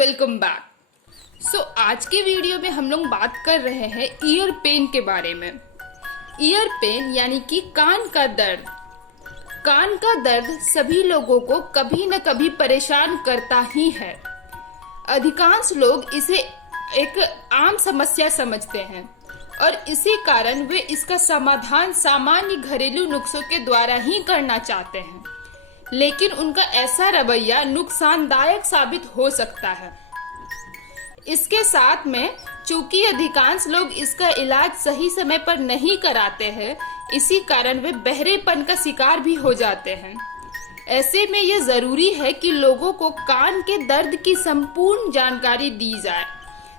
Welcome back. आज के video में हम लोग बात कर रहे हैं ईयर पेन के बारे में। ईयर पेन यानी कि कान का दर्द। कान का दर्द सभी लोगों को कभी न कभी परेशान करता ही है। अधिकांश लोग इसे एक आम समस्या समझते हैं और इसी कारण वे इसका समाधान सामान्य घरेलू नुस्खों के द्वारा ही करना चाहते हैं, लेकिन उनका ऐसा रवैया नुकसानदायक साबित हो सकता है। इसके साथ में चूंकि अधिकांश लोग इसका इलाज सही समय पर नहीं कराते हैं, इसी कारण वे बहरेपन का शिकार भी हो जाते हैं। ऐसे में यह जरूरी है कि लोगों को कान के दर्द की संपूर्ण जानकारी दी जाए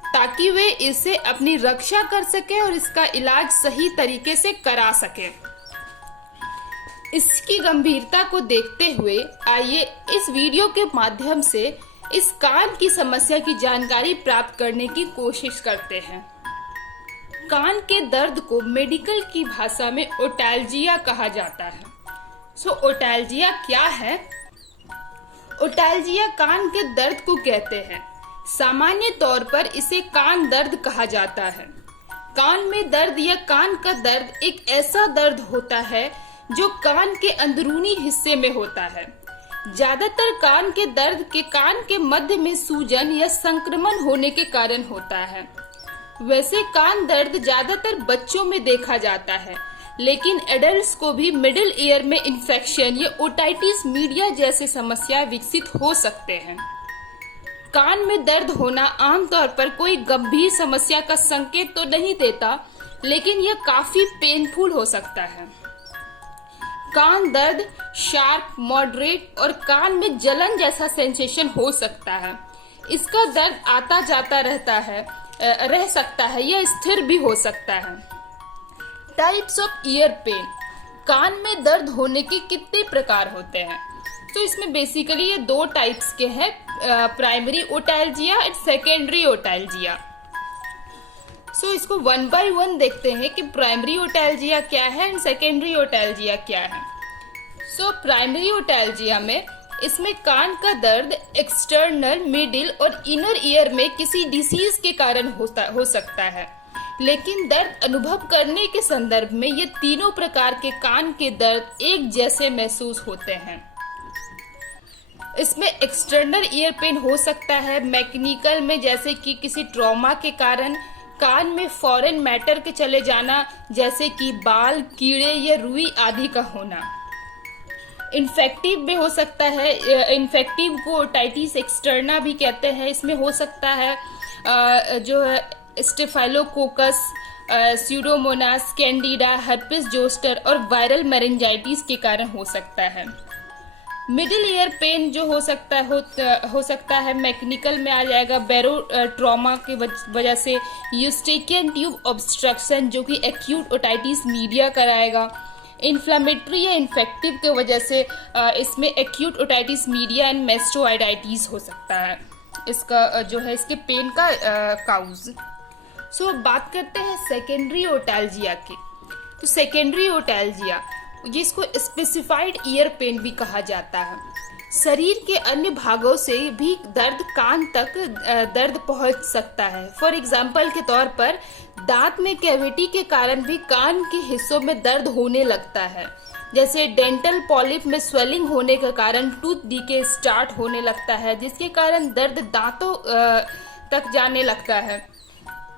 ताकि वे इससे अपनी रक्षा कर सके और इसका इलाज सही तरीके से करा सके। इसकी गंभीरता को देखते हुए आइए इस वीडियो के माध्यम से इस कान की समस्या की जानकारी प्राप्त करने की कोशिश करते हैं। कान के दर्द को मेडिकल की भाषा में ओटैल्जिया कहा जाता है। ओटैल्जिया क्या है? ओटैल्जिया कान के दर्द को कहते हैं। सामान्य तौर पर इसे कान दर्द कहा जाता है। कान में दर्द या कान का दर्द एक ऐसा दर्द होता है जो कान के अंदरूनी हिस्से में होता है। ज्यादातर कान के दर्द के कान के मध्य में सूजन या संक्रमण होने के कारण होता है। वैसे कान दर्द ज्यादातर बच्चों में देखा जाता है, लेकिन एडल्ट्स को भी मिडिल ईयर में इन्फेक्शन या ओटाइटिस मीडिया जैसे समस्या विकसित हो सकते हैं। कान में दर्द होना आमतौर पर कोई गंभीर समस्या का संकेत तो नहीं देता, लेकिन यह काफी पेनफुल हो सकता है। कान दर्द शार्प, मॉडरेट और कान में जलन जैसा सेंसेशन हो सकता है। इसका दर्द आता जाता रह सकता है या स्थिर भी हो सकता है। Types of ear pain. कान में दर्द होने के कितने प्रकार होते हैं? इसमें बेसिकली ये दो टाइप्स के हैं, प्राइमरी ओटैल्जिया और सेकेंडरी ओटैल्जिया। इसको वन बाय वन देखते हैं कि प्राइमरी ओटैल्जिया क्या है एंड सेकेंडरी ओटैल्जिया क्या है। प्राइमरी ओटैल्जिया में इसमें कान का दर्द एक्सटर्नल, मिडिल और इनर ईयर में किसी डिसीज के कारण हो सकता है, लेकिन दर्द अनुभव करने के संदर्भ में ये तीनों प्रकार के कान के दर्द एक जैसे महसूस होते हैं। इसमें एक्सटर्नल ईयर पेन हो सकता है मैकेनिकल में, जैसे कि किसी ट्रॉमा के कारण कान में फॉरेन मैटर के चले जाना, जैसे कि बाल, कीड़े या रुई आदि का होना। इन्फेक्टिव में हो सकता है, इन्फेक्टिव को ओटाइटिस एक्सटर्ना भी कहते हैं। इसमें हो सकता है जो है staphylococcus, Pseudomonas, Candida, herpes zoster और वायरल मेनिंजाइटिस के कारण हो सकता है। मिडिल ईयर पेन जो हो सकता है मैकेनिकल में आ जाएगा, बैरो ट्रॉमा की वजह से यूस्टेकियन ट्यूब ऑब्स्ट्रक्शन जो कि एक्यूट ओटाइटिस मीडिया कराएगा। इन्फ्लामेटरी या इन्फेक्टिव के वजह से इसमें एक्यूट ओटाइटिस मीडिया एंड मेस्टोआइडाइटिस हो सकता है। इसका जो है इसके पेन का काउज। बात करते हैं सेकेंडरी ओटैल्जिया की। सेकेंडरी ओटैल्जिया जिसको स्पेसिफाइड ईयर पेन भी कहा जाता है। शरीर के अन्य भागों से भी दर्द कान तक दर्द पहुंच सकता है। फॉर एग्जाम्पल के तौर पर दांत में कैविटी के कारण भी कान के हिस्सों में दर्द होने लगता है। जैसे डेंटल पॉलिप में स्वेलिंग होने के कारण टूथ डीके स्टार्ट होने लगता है, जिसके कारण दर्द दांतों तक जाने लगता है।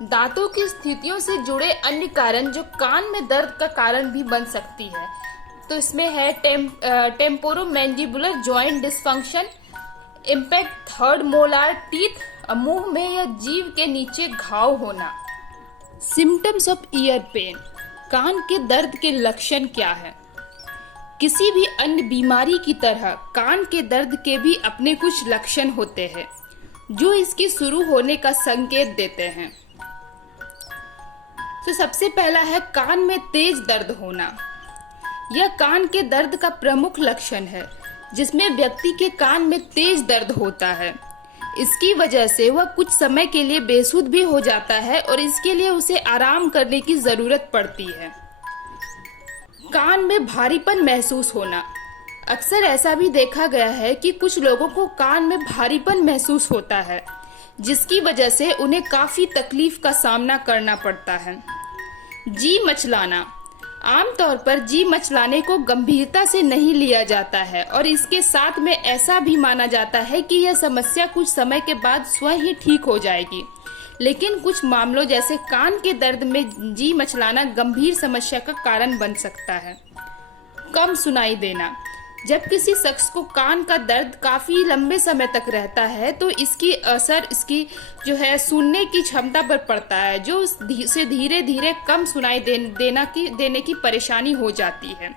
दांतों की स्थितियों से जुड़े अन्य कारण जो कान में दर्द का कारण भी बन सकती है। इसमें है temporomandibular joint dysfunction, impact third molar teeth, मुंह में या जीभ के नीचे घाव होना। Symptoms of ear pain. कान के दर्द के लक्षण क्या है? किसी भी अन्य बीमारी की तरह कान के दर्द के भी अपने कुछ लक्षण होते हैं जो इसके शुरू होने का संकेत देते हैं। सबसे पहला है कान में तेज दर्द होना। यह कान के दर्द का प्रमुख लक्षण है, जिसमें व्यक्ति के कान में तेज दर्द होता है। इसकी वजह से वह कुछ समय के लिए बेसुध भी हो जाता है और इसके लिए उसे आराम करने की जरूरत पड़ती है। कान में भारीपन महसूस होना। अक्सर ऐसा भी देखा गया है कि कुछ लोगों को कान में भारीपन महसूस होता है, जिसकी वजह से उन्हें काफी तकलीफ का सामना करना पड़ता है। जी मचलाना। आमतौर पर जी मचलाने को गंभीरता से नहीं लिया जाता है और इसके साथ में ऐसा भी माना जाता है कि यह समस्या कुछ समय के बाद स्वयं ही ठीक हो जाएगी। लेकिन कुछ मामलों जैसे कान के दर्द में जी मचलाना गंभीर समस्या का कारण बन सकता है। कम सुनाई देना। जब किसी शख्स को कान का दर्द काफी लंबे समय तक रहता है तो इसकी असर इसकी सुनने की क्षमता पर पड़ता है, जो उसे धीरे धीरे कम सुनाई देने की परेशानी हो जाती है।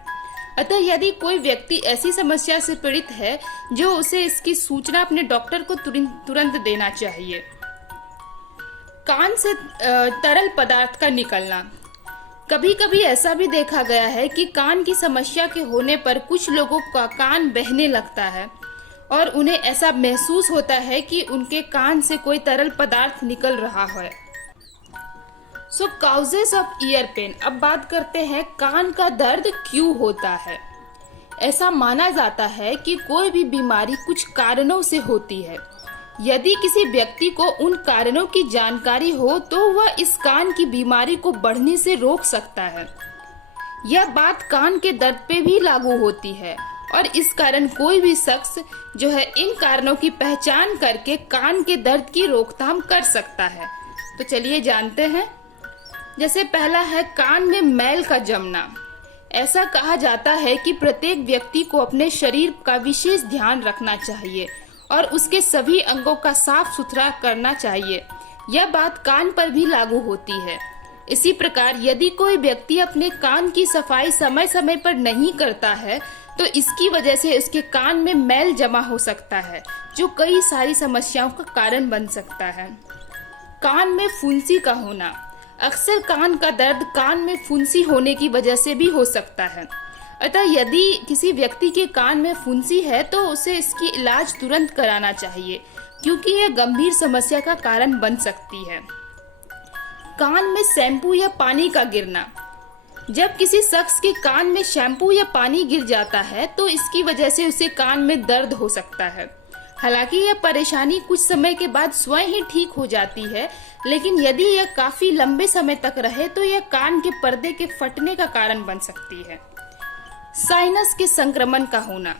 अतः यदि कोई व्यक्ति ऐसी समस्या से पीड़ित है जो उसे इसकी सूचना अपने डॉक्टर को तुरंत देना चाहिए। कान से तरल पदार्थ का निकलना। कभी कभी ऐसा भी देखा गया है कि कान की समस्या के होने पर कुछ लोगों का कान बहने लगता है और उन्हें ऐसा महसूस होता है कि उनके कान से कोई तरल पदार्थ निकल रहा है। Causes of ear pain. अब बात करते हैं कान का दर्द क्यों होता है। ऐसा माना जाता है कि कोई भी बीमारी कुछ कारणों से होती है। यदि किसी व्यक्ति को उन कारणों की जानकारी हो तो वह इस कान की बीमारी को बढ़ने से रोक सकता है। यह बात कान के दर्द पे भी लागू होती है और इस कारण कोई भी शख्स इन कारणों की पहचान करके कान के दर्द की रोकथाम कर सकता है। तो चलिए जानते हैं। जैसे पहला है कान में मैल का जमना। ऐसा कहा जाता है कि प्रत्येक व्यक्ति को अपने शरीर का विशेष ध्यान रखना चाहिए और उसके सभी अंगों का साफ सुथरा करना चाहिए। यह बात कान पर भी लागू होती है। इसी प्रकार यदि कोई व्यक्ति अपने कान की सफाई समय समय पर नहीं करता है तो इसकी वजह से उसके कान में मैल जमा हो सकता है, जो कई सारी समस्याओं का कारण बन सकता है। कान में फुंसी का होना। अक्सर कान का दर्द कान में फुंसी होने की वजह से भी हो सकता है। अतः यदि किसी व्यक्ति के कान में फुंसी है तो उसे इसकी इलाज तुरंत कराना चाहिए, क्योंकि यह गंभीर समस्या का कारण बन सकती है। कान में शैम्पू या पानी का गिरना। जब किसी शख्स के कान में शैम्पू या पानी गिर जाता है तो इसकी वजह से उसे कान में दर्द हो सकता है। हालांकि यह परेशानी कुछ समय के बाद स्वयं ही ठीक हो जाती है, लेकिन यदि यह काफी लंबे समय तक रहे तो यह कान के पर्दे के फटने का कारण बन सकती है। साइनस के संक्रमण का होना।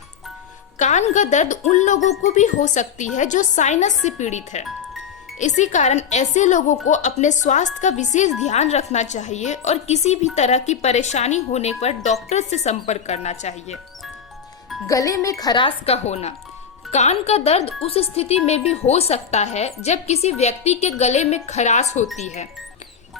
कान का दर्द उन लोगों को भी हो सकती है जो साइनस से पीड़ित है। इसी कारण ऐसे लोगों को अपने स्वास्थ्य का विशेष ध्यान रखना चाहिए और किसी भी तरह की परेशानी होने पर डॉक्टर से संपर्क करना चाहिए। गले में खराश का होना। कान का दर्द उस स्थिति में भी हो सकता है जब किसी व्यक्ति के गले में खराश होती है।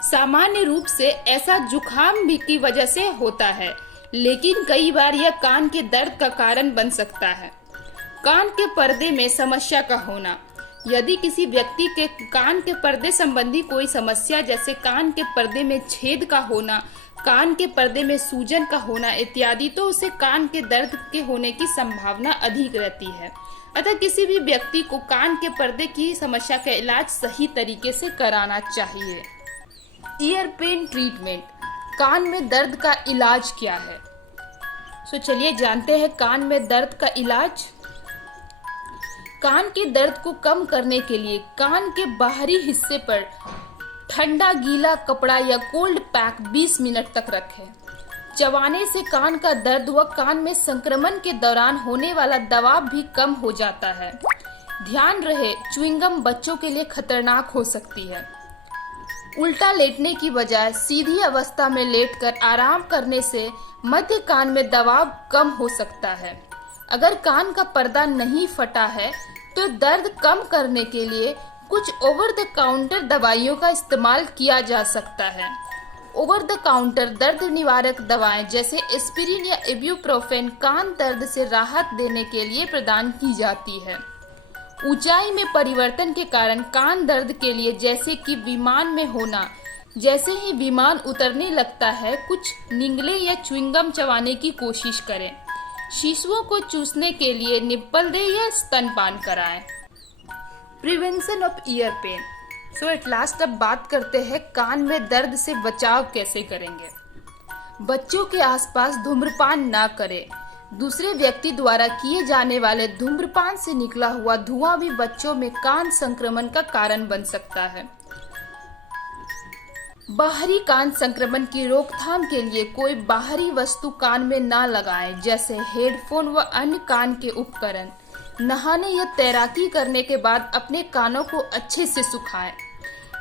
सामान्य रूप से ऐसा जुकाम भी की वजह से होता है, लेकिन कई बार यह कान के दर्द का कारण बन सकता है। कान के पर्दे में समस्या का होना। यदि किसी व्यक्ति के कान के पर्दे संबंधी कोई समस्या जैसे कान के पर्दे में छेद का होना, कान के पर्दे में सूजन का होना इत्यादि, तो उसे कान के दर्द के होने की संभावना अधिक रहती है। अतः किसी भी व्यक्ति को कान के पर्दे की समस्या का इलाज सही तरीके से कराना चाहिए। Year pen treatment. कान में दर्द का इलाज क्या है? चलिए जानते हैं कान में दर्द का इलाज। कान के दर्द को कम करने के लिए कान के बाहरी हिस्से पर ठंडा गीला कपड़ा या कोल्ड पैक 20 मिनट तक रखें। चबाने से कान का दर्द व कान में संक्रमण के दौरान होने वाला दबाव भी कम हो जाता है। ध्यान रहे, च्युइंगम बच्चों के लिए खतरनाक हो सकती है। उल्टा लेटने की बजाय सीधी अवस्था में लेटकर आराम करने से मध्य कान में दबाव कम हो सकता है। अगर कान का पर्दा नहीं फटा है तो दर्द कम करने के लिए कुछ ओवर द काउंटर दवाइयों का इस्तेमाल किया जा सकता है। ओवर द काउंटर दर्द निवारक दवाएं जैसे एस्पिरिन या इब्यूप्रोफेन कान दर्द से राहत देने के लिए प्रदान की जाती है। ऊंचाई में परिवर्तन के कारण कान दर्द के लिए, जैसे कि विमान में होना, जैसे ही विमान उतरने लगता है कुछ निगले या च्युइंगम चबाने की कोशिश करें। शिशुओं को चूसने के लिए निप्पल दें या स्तनपान कराएं। Prevention of ear pain. At last अब बात करते हैं कान में दर्द से बचाव कैसे करेंगे। बच्चों के आसपास धूम्रपान ना करें। दूसरे व्यक्ति द्वारा किए जाने वाले धूम्रपान से निकला हुआ धुआं भी बच्चों में कान संक्रमण का कारण बन सकता है। बाहरी कान संक्रमण की रोकथाम के लिए कोई बाहरी वस्तु कान में ना लगाएं, जैसे हेडफोन व अन्य कान के उपकरण। नहाने या तैराकी करने के बाद अपने कानों को अच्छे से सुखाएं।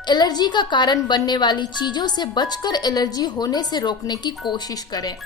एलर्जी का कारण बनने वाली चीजों से बचकर एलर्जी होने से रोकने की कोशिश करें।